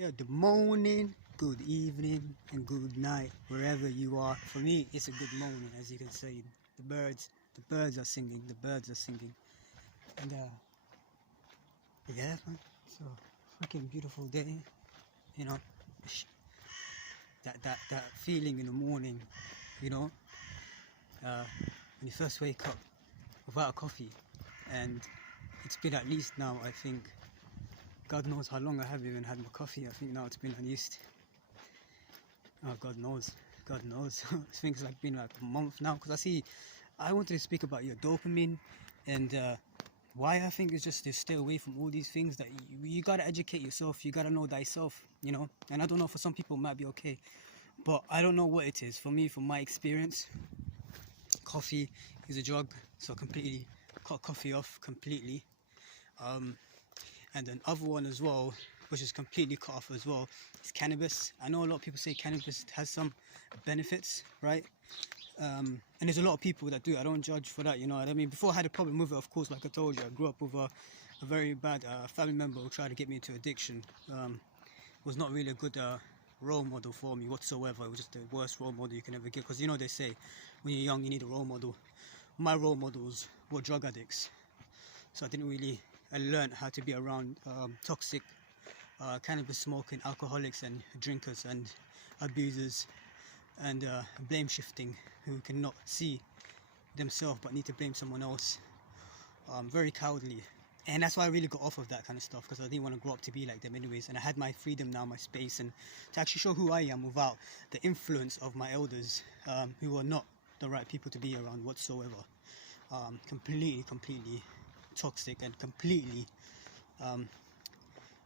Good morning, good evening, and good night, wherever you are. For me, it's a good morning, as you can see. The birds are singing, and yeah, man, it's a freaking beautiful day. You know, that feeling in the morning. You know, when you first wake up without a coffee, and it's been at least now, I think, God knows how long I have even had my coffee. I think now it's been at least, oh, God knows, I think it's like been like a month now. Because I wanted to speak about your dopamine and why I think it's just to stay away from all these things that you gotta educate yourself. You gotta know thyself, you know. And I don't know, for some people it might be okay, but I don't know what it is. For me, from my experience, coffee is a drug, so completely cut coffee off completely. And then other one as well, which is completely cut off as well, is cannabis. I know a lot of people say cannabis has some benefits, right? And there's a lot of people that do. I don't judge for that, you know what I mean? Before I had a problem with it, of course, like I told you, I grew up with a very bad family member who tried to get me into addiction. Was not really a good role model for me whatsoever. It was just the worst role model you can ever get, because you know they say when you're young you need a role model. My role models were drug addicts, so I learned how to be around toxic cannabis smoking alcoholics and drinkers and abusers and blame shifting, who cannot see themselves but need to blame someone else. Very cowardly, and that's why I really got off of that kind of stuff, because I didn't want to grow up to be like them anyways. And I had my freedom now, my space, and to actually show who I am without the influence of my elders, who are not the right people to be around whatsoever. Completely toxic and completely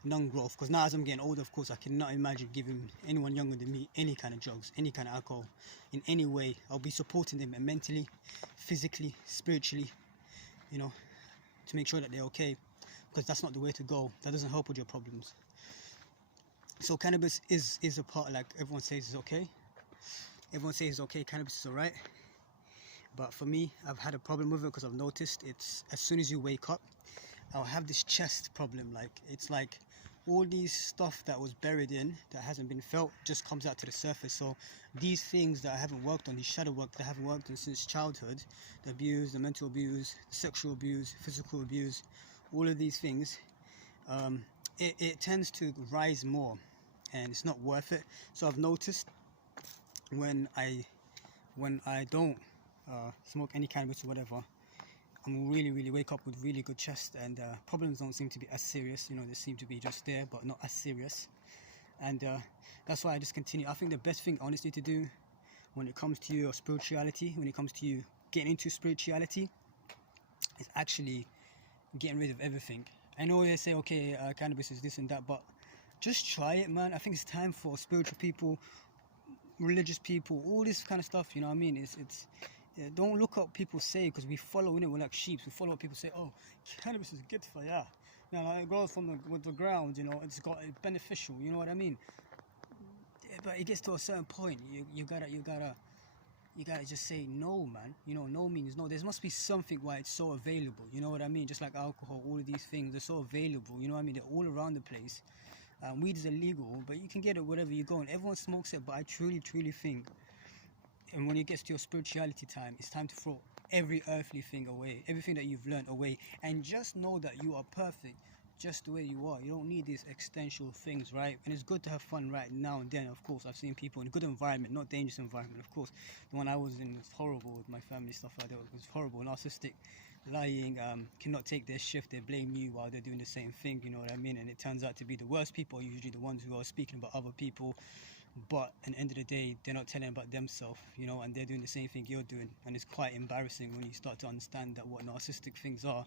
non-growth. Because now, as I'm getting older, of course, I cannot imagine giving anyone younger than me any kind of drugs, any kind of alcohol, in any way. I'll be supporting them mentally, physically, spiritually, you know, to make sure that they're okay, because that's not the way to go. That doesn't help with your problems. So cannabis is a part, like everyone says it's okay. Everyone says it's okay, cannabis is alright. But for me, I've had a problem with it, because I've noticed it's, as soon as you wake up, I'll have this chest problem. Like, it's like all these stuff that was buried in, that hasn't been felt, just comes out to the surface. So these things that I haven't worked on, these shadow work that I haven't worked on since childhood, the abuse, the mental abuse, the sexual abuse, physical abuse, all of these things, it tends to rise more, and it's not worth it. So I've noticed when I don't smoke any cannabis or whatever, I'm really wake up with really good chest, and problems don't seem to be as serious. You know, they seem to be just there, but not as serious. And that's why I just continue. I think the best thing, honestly, to do when it comes to your spirituality, when it comes to you getting into spirituality, is actually getting rid of everything. I know they say, okay, cannabis is this and that, but just try it, man. I think it's time for spiritual people, religious people, all this kind of stuff, you know what I mean? It's don't look at what people say, because we follow, we're like sheep. We follow what people say. Oh, cannabis is good for ya. You know, it grows from the ground, you know, it's beneficial, you know what I mean? Yeah, but it gets to a certain point, you gotta just say no, man. You know, no means no. There must be something why it's so available, you know what I mean? Just like alcohol, all of these things, they're so available, you know what I mean? They're all around the place. Weed is illegal, but you can get it wherever you go, and everyone smokes it. But I truly think, and when it gets to your spirituality time, it's time to throw every earthly thing away, everything that you've learned away, and just know that you are perfect just the way you are. You don't need these extensional things, right? And it's good to have fun right now and then. Of course, I've seen people in a good environment, not dangerous environment. Of course, the one I was in was horrible with my family, stuff like that. It was horrible, narcissistic, lying, cannot take their shift. They blame you while they're doing the same thing, you know what I mean? And it turns out to be the worst people are usually the ones who are speaking about other people, but at the end of the day, they're not telling about themselves, you know, and they're doing the same thing you're doing. And it's quite embarrassing when you start to understand that what narcissistic things are.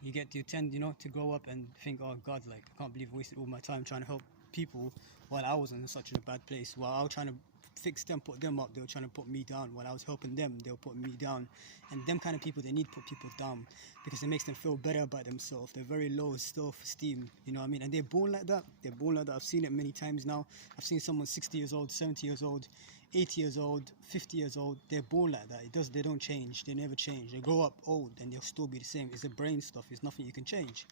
You tend, you know, to grow up and think, oh God, like, I can't believe I wasted all my time trying to help people while I was in such a bad place. While I was trying to fix them, put them up, they were trying to put me down. While I was helping them, they were putting me down. And them kind of people, they need to put people down, because it makes them feel better about themselves. They're very low self-esteem, you know what I mean? And they're born like that. I've seen it many times now. I've seen someone 60 years old, 70 years old, 80 years old, 50 years old. They're born like that. They don't change. They never change. They grow up old and they'll still be the same. It's the brain stuff. It's nothing you can change.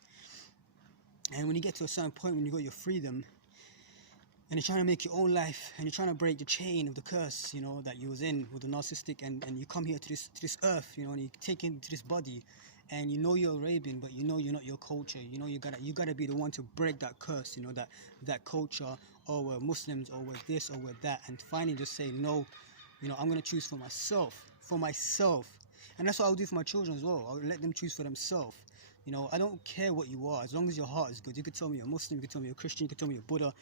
And when you get to a certain point, when you got your freedom, and you're trying to make your own life, and you're trying to break the chain of the curse, you know, that you was in with the narcissistic, and you come here to this earth, you know, and you take into this body, and you know you're Arabian, but you know you're not your culture. You know you gotta be the one to break that curse, you know, that culture, or we're Muslims, or we're this, or we're that, and finally just say no. You know, I'm gonna choose for myself, and that's what I'll do for my children as well. I'll let them choose for themselves. You know, I don't care what you are, as long as your heart is good. You could tell me you're Muslim, you could tell me you're Christian, you could tell me you're Buddha,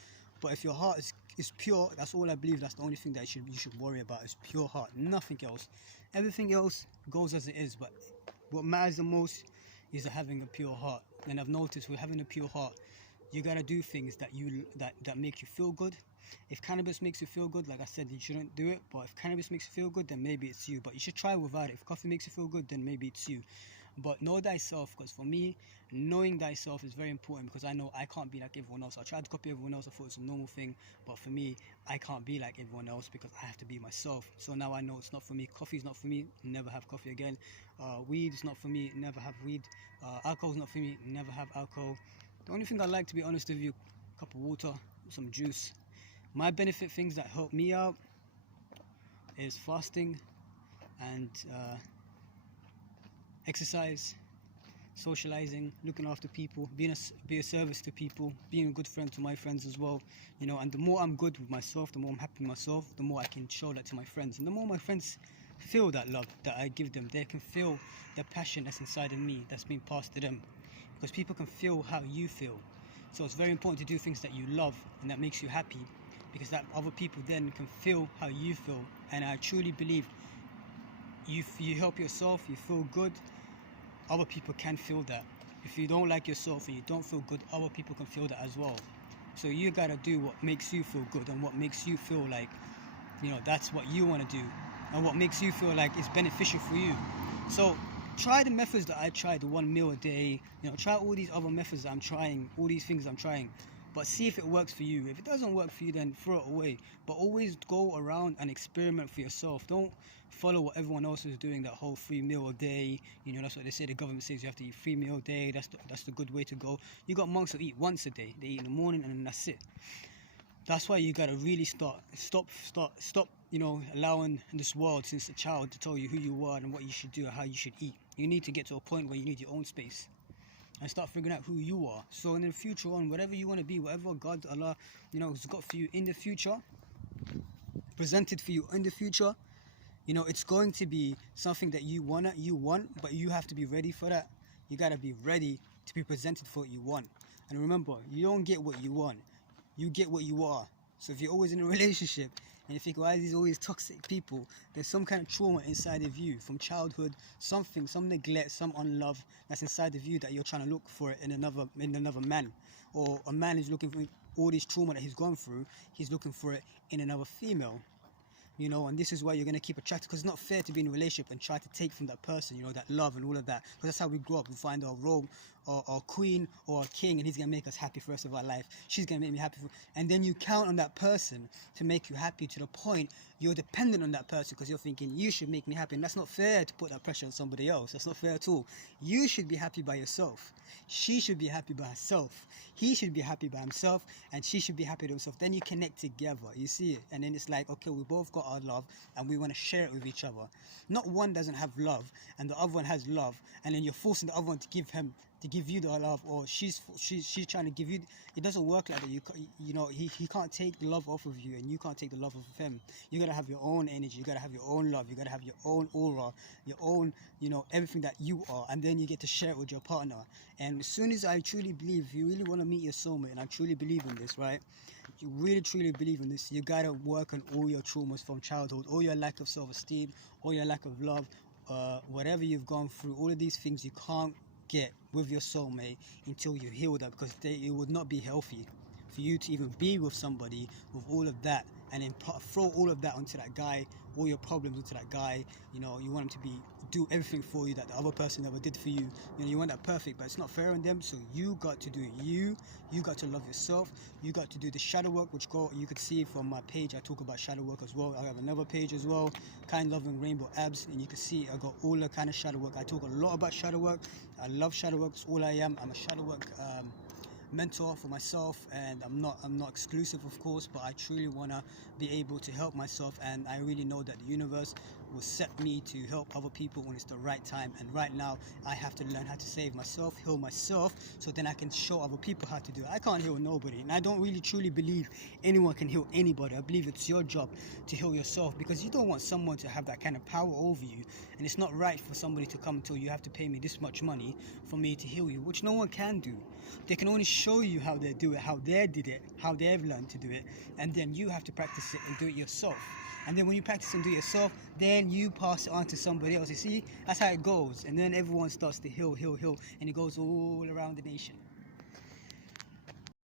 but if your heart is pure, that's all I believe. That's the only thing that you should worry about, is pure heart, nothing else. Everything else goes as it is, but what matters the most is having a pure heart. And I've noticed with having a pure heart, you gotta do things that make you feel good. If cannabis makes you feel good, like I said, you shouldn't do it. But if cannabis makes you feel good, then maybe it's you. But you should try without it. If coffee makes you feel good, then maybe it's you. But know thyself, because for me, knowing thyself is very important, because I know I can't be like everyone else. I tried to copy everyone else. I thought it's a normal thing, but for me, I can't be like everyone else, because I have to be myself. So now I know it's not for me. Coffee is not for me. Never have coffee again. Weed is not for me. Never have weed. Alcohol is not for me. Never have alcohol. The only thing I like, to be honest with you, a cup of water, some juice. My benefit things that help me out is fasting and exercise, socializing, looking after people, be a service to people, being a good friend to my friends as well. You know, and the more I'm good with myself, the more I'm happy with myself, the more I can show that to my friends, and the more my friends feel that love that I give them. They can feel the passion that's inside of me, that's being passed to them, because people can feel how you feel. So it's very important to do things that you love and that makes you happy, because that other people then can feel how you feel. And I truly believe you help yourself, you feel good, other people can feel that. If you don't like yourself and you don't feel good, other people can feel that as well. So you gotta do what makes you feel good, and what makes you feel like, you know, that's what you want to do, and what makes you feel like it's beneficial for you. So try the methods that I tried, the 1 meal a day, you know, try all these other methods that I'm trying, all these things I'm trying, but see if it works for you. If it doesn't work for you, then throw it away. But always go around and experiment for yourself. Don't follow what everyone else is doing, that whole 3 meal a day. You know, that's what they say. The government says you have to eat 3 meal a day. That's the good way to go. You got monks who eat once a day. They eat in the morning and then that's it. That's why you gotta really stop, you know, allowing this world since a child to tell you who you are and what you should do and how you should eat. You need to get to a point where you need your own space and start figuring out who you are. So in the future on, whatever you want to be, whatever God, Allah, you know, has got for you in the future, presented for you in the future, you know, it's going to be something that you want, but you have to be ready for that. You gotta be ready to be presented for what you want. And remember, you don't get what you want, you get what you are. So if you're always in a relationship and you think, why are these always toxic people? There's some kind of trauma inside of you from childhood, some neglect, some unlove that's inside of you that you're trying to look for it in another man. Or a man is looking for all this trauma that he's gone through, he's looking for it in another female. You know, and this is why you're going to keep attracted, because it's not fair to be in a relationship and try to take from that person, you know, that love and all of that, because that's how we grow up. We find our role, or our queen or our king, and he's going to make us happy for the rest of our life. She's going to make me happy, and then you count on that person to make you happy, to the point you're dependent on that person, because you're thinking, you should make me happy. And that's not fair, to put that pressure on somebody else. That's not fair at all. You should be happy by yourself. She should be happy by herself. He should be happy by himself, and she should be happy with himself. Then you connect together, you see it, and then it's like, okay, we both got our love and we want to share it with each other. Not one doesn't have love and the other one has love, and then you're forcing the other one to give you the love, or she's trying to give you. It doesn't work like that. You know, he can't take the love off of you, and you can't take the love off of him. You gotta have your own energy, you gotta have your own love, you gotta have your own aura, your own, you know, everything that you are, and then you get to share it with your partner. And as soon as I truly believe, if you really want to meet your soulmate, and I truly believe in this, right, you really truly believe in this, you gotta work on all your traumas from childhood, all your lack of self-esteem, all your lack of love, whatever you've gone through, all of these things you can't get with your soulmate until you heal that, because it would not be healthy for you to even be with somebody with all of that, and then throw all of that onto that guy, all your problems onto that guy. You know, you want him to do everything for you that the other person never did for you. You know, you want that perfect, but it's not fair on them. So you got to do it. You got to love yourself. You got to do the shadow work, which you could see from my page. I talk about shadow work as well. I have another page as well, Kind Loving Rainbow Abs, and you can see I got all the kind of shadow work. I talk a lot about shadow work. I love shadow work. It's all I am. I'm a shadow work mentor for myself, and I'm not exclusive, of course, but I truly want to be able to help myself, and I really know that the universe will set me to help other people when it's the right time. And right now I have to learn how to save myself, heal myself, so then I can show other people how to do it. I can't heal nobody, and I don't really truly believe anyone can heal anybody. I believe it's your job to heal yourself, because you don't want someone to have that kind of power over you, and it's not right for somebody to come to you have to pay me this much money for me to heal you, which no one can do. They can only show you how they do it, how they did it, how they've learned to do it, and then you have to practice it and do it yourself. And then when you practice and do it yourself, then you pass it on to somebody else. You see, that's how it goes. And then everyone starts to heal, and it goes all around the nation.